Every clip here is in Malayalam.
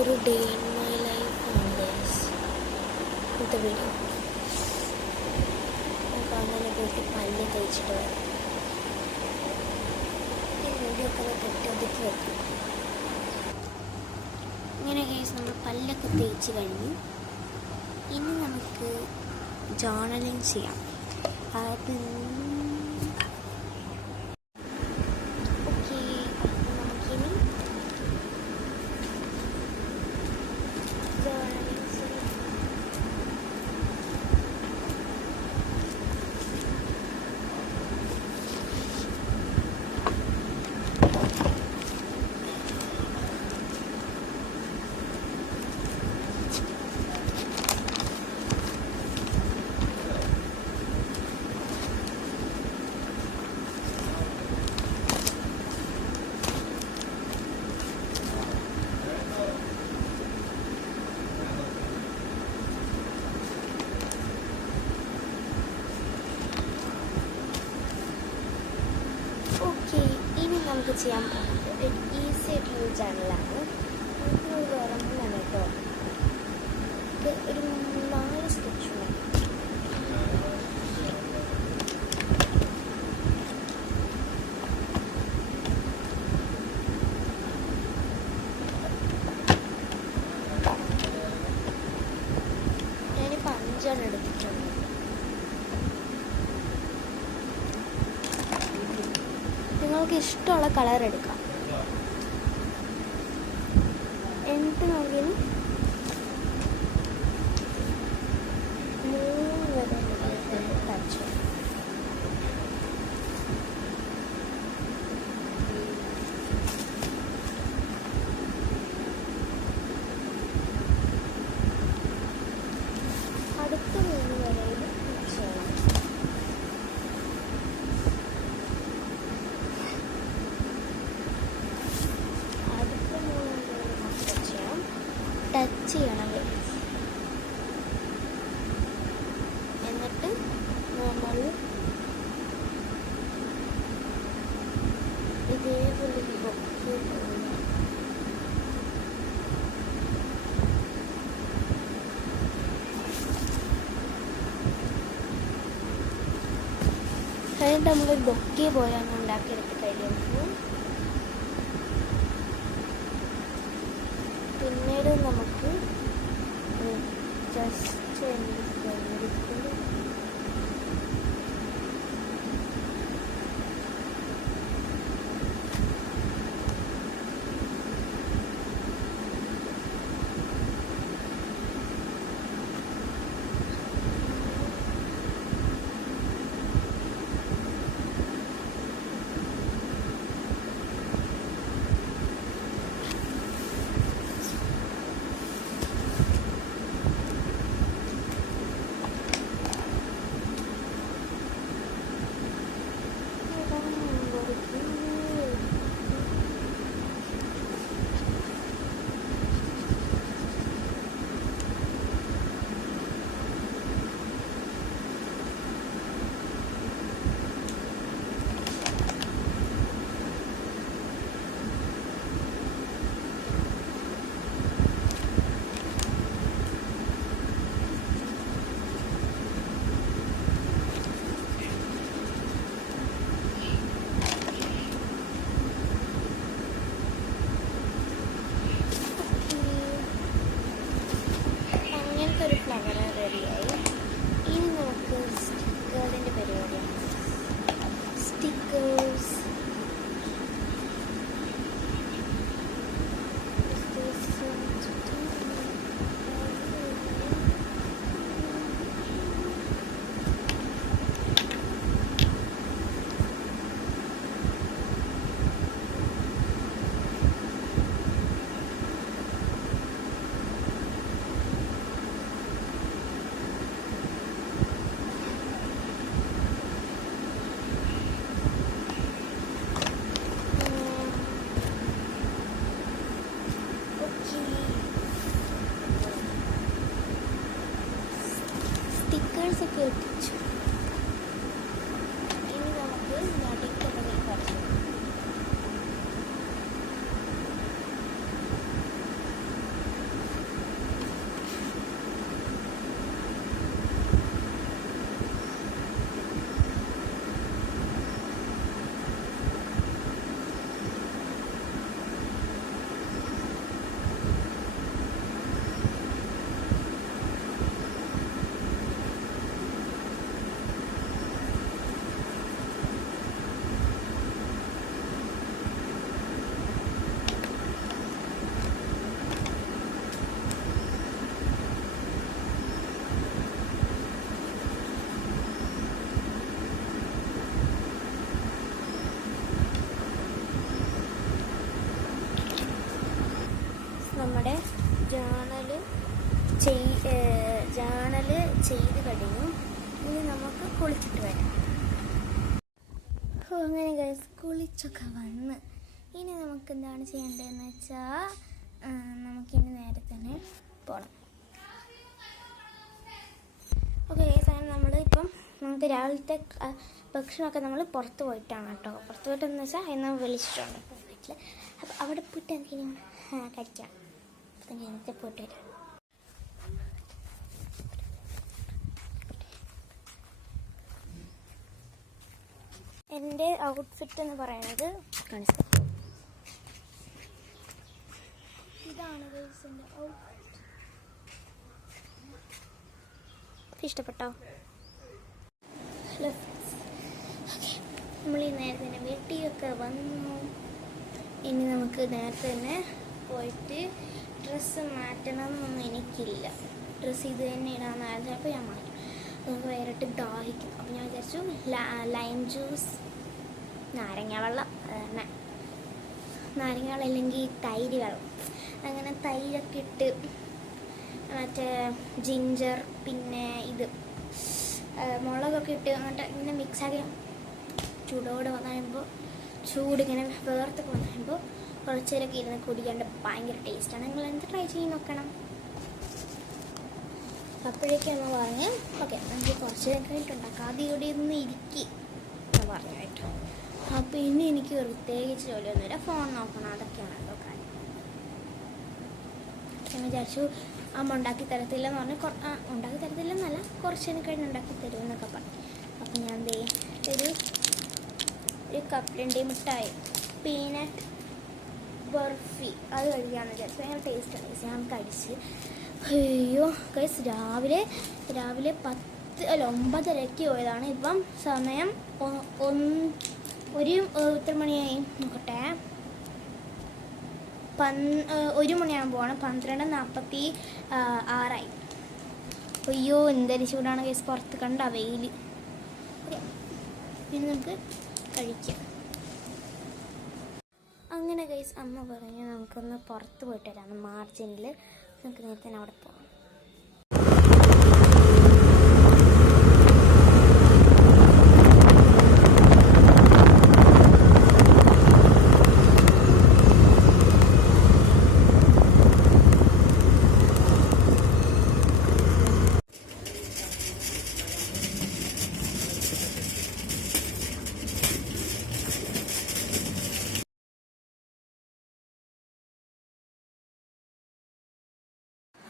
ഒരു ഡേ ഇൻ മൈ ലൈഫ് ആണ് ഇന്നത്തെ വീഡിയോ. നമുക്ക് അങ്ങനെ പോയിട്ട് പല്ല് തേച്ചിട്ട് വരാം. ഈ വീഡിയോക്കെ ഒതുക്കി വെക്കും. ഇങ്ങനെ കേസ് നമ്മൾ പല്ലൊക്കെ തേച്ച് കഴിഞ്ഞു. ഇനി നമുക്ക് ജേർണലിങ് ചെയ്യാം. അത് നമുക്ക് ചെയ്യാൻ പോകുന്നത് ഒരു ഈസി ആയിട്ടുള്ള ചാനലാണ്. നമുക്ക് വേറൊന്നാണ് കേട്ടോ. ഇത് ഒരു 4 സ്കെച്ച് മതി. ഞാനിപ്പോൾ 5 എടുത്തിട്ടുണ്ട്. നിങ്ങൾക്ക് ഇഷ്ടമുള്ള കളർ എടുക്കാം. എന്നിട്ട് നമുക്ക് 3 വരെ ടച്ച് ചെയ്യാം. അടുത്ത 3 വരയിൽ ടച്ച് ചെയ്യണം. ടച്ച് ചെയ്യണം. എന്നിട്ട് നമ്മൾ ഇതേപോലെ ബൊക്കെ അതിന് നമ്മൾ ബൊക്കെ പോയാണ് ഉണ്ടാക്കിയെടുത്ത് കഴിയുമ്പോൾ പിന്നീട് നമുക്ക് ജസ്റ്റ് ഒരു ഫ്ലവർ റെഡിയായി. ഇനി നമുക്ക് സ്റ്റിക്കറിൻ്റെ പരിപാടിയാണ്. സ്റ്റിക്കേഴ്സ് ഒക്കെ ഒട്ടിച്ചു. ഇനി നമുക്ക് നടുക്കുള്ളതിൽ കുറച്ച് നമുക്ക് കുളിച്ചിട്ട് വരാം. അങ്ങനെ ഗൈസ് കുളിച്ചൊക്കെ വന്ന് ഇനി നമുക്ക് എന്താണ് ചെയ്യേണ്ടതെന്ന് വെച്ചാൽ നമുക്കിനി നേരെ തന്നെ പോകണം. ഓക്കെ ഗൈസ്, അങ്ങനെ നമ്മൾ ഇപ്പം നമുക്ക് രാവിലത്തെ ഭക്ഷണമൊക്കെ നമ്മൾ പുറത്ത് പോയിട്ടാണ് കേട്ടോ. പുറത്ത് പോയിട്ടെന്ന് വെച്ചാൽ ഇന്ന് വിളിച്ചിട്ടുണ്ട് വീട്ടിൽ. അപ്പോൾ അവിടെ പോയിട്ട് എന്തെങ്കിലും കഴിക്കാം. എന്നിട്ട് പോയിട്ട് വരാം. എൻ്റെ ഔട്ട്ഫിറ്റ് എന്ന് പറയുന്നത് കാണിച്ചു. ഇതാണ് ഗൈസ് എൻ്റെ ഔട്ട്ഫിറ്റ്. ഇഷ്ടപ്പെട്ടോ? ഹലോ ഫ്രണ്ട്സ്, നമ്മൾ ഈ നേരത്തെ തന്നെ വീട്ടിലൊക്കെ വന്നു. ഇനി നമുക്ക് നേരത്തെ തന്നെ പോയിട്ട് ഡ്രസ്സ് മാറ്റണം എന്നൊന്നും എനിക്കില്ല. ഡ്രസ്സ് ഇത് തന്നെ ഇടാമെന്നായിരുന്നു. ചിലപ്പോൾ ഞാൻ മാറ്റും. നമുക്ക് വേറിട്ട് ദാഹിക്കും. അപ്പോൾ ഞാൻ വിചാരിച്ചു ലൈം ജ്യൂസ്, നാരങ്ങ വെള്ളം, തന്നെ നാരങ്ങ വെള്ളം അല്ലെങ്കിൽ തൈര് വെള്ളം, അങ്ങനെ തൈരൊക്കെ ഇട്ട് മറ്റേ ജിഞ്ചർ പിന്നെ ഇത് മുളകൊക്കെ ഇട്ട് അങ്ങോട്ട് ഇങ്ങനെ മിക്സാക്കി ചൂടോടെ വന്നു ചൂടിങ്ങനെ വേർത്തൊക്കെ വന്നു കുറച്ച് നേരമൊക്കെ ഇരുന്ന് കുടിക്കാണ്ട് ഭയങ്കര ടേസ്റ്റാണ്. നിങ്ങൾ എന്ത് ട്രൈ ചെയ്ത് നോക്കണം. അപ്പോഴേക്കും അമ്മ പറഞ്ഞ് ഓക്കെ നമുക്ക് കുറച്ച് നേരം കഴിഞ്ഞിട്ടുണ്ടാക്കാം, ആദ്യം ഇവിടെ നിന്ന് ഇരിക്കി എന്ന് പറഞ്ഞു കേട്ടോ. അപ്പോൾ ഇനി എനിക്ക് പ്രത്യേകിച്ച് ജോലിയൊന്നുമില്ല, ഫോൺ നോക്കണം, അതൊക്കെയാണ് കേട്ടോ കാര്യം. ഞാൻ വിചാരിച്ചു അമ്മ ഉണ്ടാക്കി തരത്തില്ലെന്ന് പറഞ്ഞ് ഉണ്ടാക്കി തരത്തില്ലെന്നല്ല, കുറച്ച് നേരം കഴിഞ്ഞ് ഉണ്ടാക്കി തരുമെന്നൊക്കെ പറഞ്ഞു. അപ്പം ഞാൻ ഒരു കപ്പലണ്ടി മിഠായി പീനട്ട് ബർഫി അത് കഴിക്കാമെന്ന് വിചാരിച്ചു. ഭയങ്കര ടേസ്റ്റാണ്. ഞാൻ കഴിച്ച് അയ്യോ ഗൈസ്, രാവിലെ 9:30 പോയതാണ്. ഇപ്പം സമയം എത്ര മണിയായി നോക്കട്ടെ, 1 മണിയാകുമ്പോഴാണ്, 12:46. അയ്യോ എന്തൊരു ചൂടാണ് ഗൈസ്, പുറത്ത് കണ്ട വെയിൽ. പിന്നെ നമുക്ക് കഴിക്കാം. അങ്ങനെ ഗൈസ് അമ്മ പറഞ്ഞു നമുക്കൊന്ന് പുറത്ത് പോയിട്ട് വരാം, മാർജിനിൽ നമുക്ക് നേരത്തെ അവിടെ പോകാം.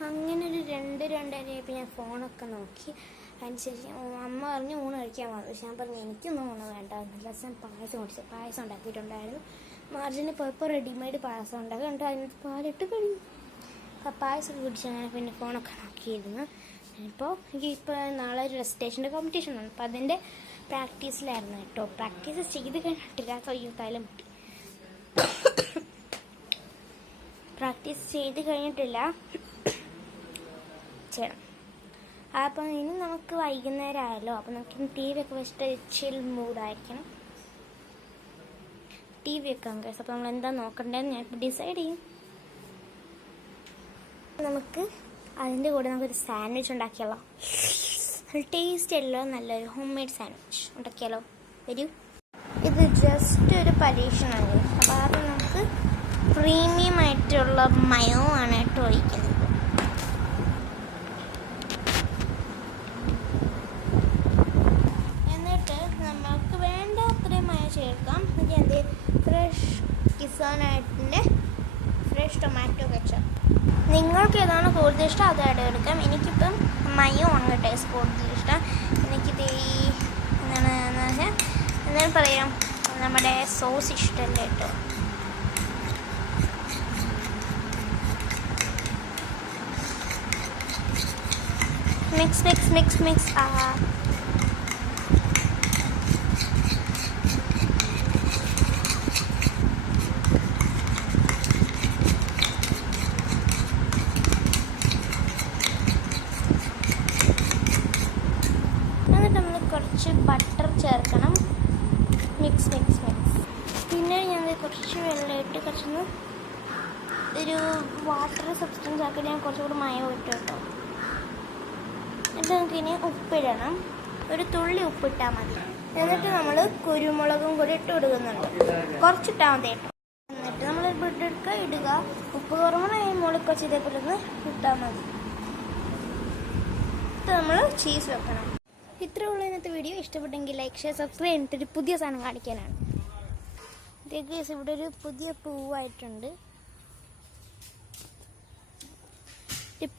അങ്ങനെ ഒരു 2-2:30 ഞാൻ ഫോണൊക്കെ നോക്കി. അതിനുശേഷം അമ്മ പറഞ്ഞ് ഊണ് കഴിക്കാൻ വന്നു. പക്ഷെ ഞാൻ പറഞ്ഞു എനിക്കൊന്നും ഊണ് വേണ്ട. ഞാൻ പായസം ഉണ്ടാക്കിയിട്ടുണ്ടായിരുന്നു. മാർജിനിൽ പോയപ്പോൾ റെഡിമെയ്ഡ് പായസം ഉണ്ടാക്കി, എന്നിട്ട് അതിനകത്ത് പാലിട്ട് കഴിഞ്ഞു. പായസം കുടിച്ച് അങ്ങനെ പിന്നെ ഫോണൊക്കെ നോക്കിയിരുന്നു. ഇപ്പോൾ നാളെ ഒരു റെസിറ്റേഷൻ്റെ കോമ്പറ്റീഷൻ ഉണ്ട്. അപ്പോൾ അതിൻ്റെ പ്രാക്ടീസിലായിരുന്നു കേട്ടോ. പ്രാക്ടീസ് ചെയ്ത് കഴിഞ്ഞിട്ടില്ല. അയ്യോ തലം മുട്ടി. പ്രാക്ടീസ് ചെയ്ത് കഴിഞ്ഞിട്ടില്ല, ചെയ്യണം. അപ്പം ഇനി നമുക്ക് വൈകുന്നേരം ആയല്ലോ. അപ്പം നമുക്ക് TV ഒക്കെ വെച്ചിട്ട് ചിൽ മൂഡായിരിക്കണം. TV വെക്കാം കേസ്. അപ്പോൾ നമ്മൾ എന്താ നോക്കണ്ടേന്ന് ഞാൻ ഇപ്പോൾ ഡിസൈഡ് ചെയ്യും. നമുക്ക് അതിൻ്റെ കൂടെ നമുക്കൊരു സാൻഡ്വിച്ച് ഉണ്ടാക്കിയാലോ. ടേസ്റ്റ് അല്ലോ, നല്ലൊരു ഹോം മെയ്ഡ് സാൻഡ്വിച്ച് ഉണ്ടാക്കിയാലോ. വരൂ. ഇത് ജസ്റ്റ് ഒരു പരീക്ഷണമാണ്. അപ്പോൾ ആദ്യം നമുക്ക് പ്രീമിയം ആയിട്ടുള്ള മയോ ആണ് കേട്ടോ ഒഴിക്കുന്നത്. എന്നിട്ട് നമുക്ക് വേണ്ട അത്രയും മയോ ചേർക്കാം. എന്നിട്ട് ഫ്രഷ് കിസാനായിട്ടിൻ്റെ ഫ്രഷ് ടൊമാറ്റോ കെച്ചപ്പ്. നിങ്ങൾക്ക് ഏതാണ് കൂടുതൽ ഇഷ്ടം അത് ആഡ് എടുക്കാം. എനിക്കിപ്പം മയോ ആണ് കേട്ടോ കൂടുതൽ ഇഷ്ടം. എനിക്കിത് എന്താണ് പറയാം, നമ്മുടെ സോസ് ഇഷ്ടമല്ല കേട്ടോ. Mix mix mix mix. എന്നിട്ട് നമ്മൾ കുറച്ച് ബട്ടർ ചേർക്കണം. Mix mix mix. പിന്നെ ഞാൻ കുറച്ച് വെള്ളമിട്ട് കുറച്ചൊന്ന് ഒരു വാട്ടർ സബ്സ്റ്റൻസ് ആക്കി ഞാൻ കുറച്ചുകൂടി മയം ഇട്ടു കേട്ടോ. എന്നിട്ട് നമുക്കിനി ഉപ്പിടണം. ഒരു തുള്ളി ഉപ്പിട്ടാൽ മതി. എന്നിട്ട് നമ്മൾ കുരുമുളകും കൂടി ഇട്ട് കൊടുക്കുന്നുണ്ട്. കുറച്ചിട്ടാൽ മതി കേട്ടോ. എന്നിട്ട് നമ്മൾ ബ്രെഡ് എടുക്കുക, ഇടുക. ഉപ്പ് കുറവാണെങ്കിൽ മുകളിൽ കുറച്ച് ഇതേപോലെ ഒന്ന് ഇട്ടാൽ മതി. എന്നിട്ട് നമ്മൾ ചീസ് വെക്കണം. ഇത്രേ ഉള്ളൂ ഇന്നത്തെ വീഡിയോ. ഇഷ്ടപ്പെട്ടെങ്കിൽ ലൈക്ക്, ഷെയർ, സബ്സ്ക്രൈബ്. എന്നിട്ടൊരു പുതിയ സാധനം കാണിക്കാനാണ്. ഇവിടെ ഒരു പുതിയ പൂവായിട്ടുണ്ട്.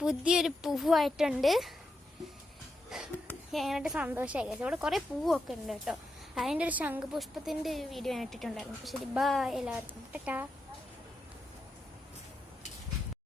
പുതിയൊരു പൂവായിട്ടുണ്ട്. ഞാനായിട്ട് സന്തോഷമായി. ഇവിടെ കുറേ പൂവൊക്കെ ഉണ്ട് കേട്ടോ. അതിൻ്റെ ഒരു ശംഖുപുഷ്പത്തിൻ്റെ വീഡിയോ ഞാൻ ഇട്ടിട്ടുണ്ടായിരുന്നു. ശരി, ബൈ എല്ലാവർക്കും. ടാറ്റാ.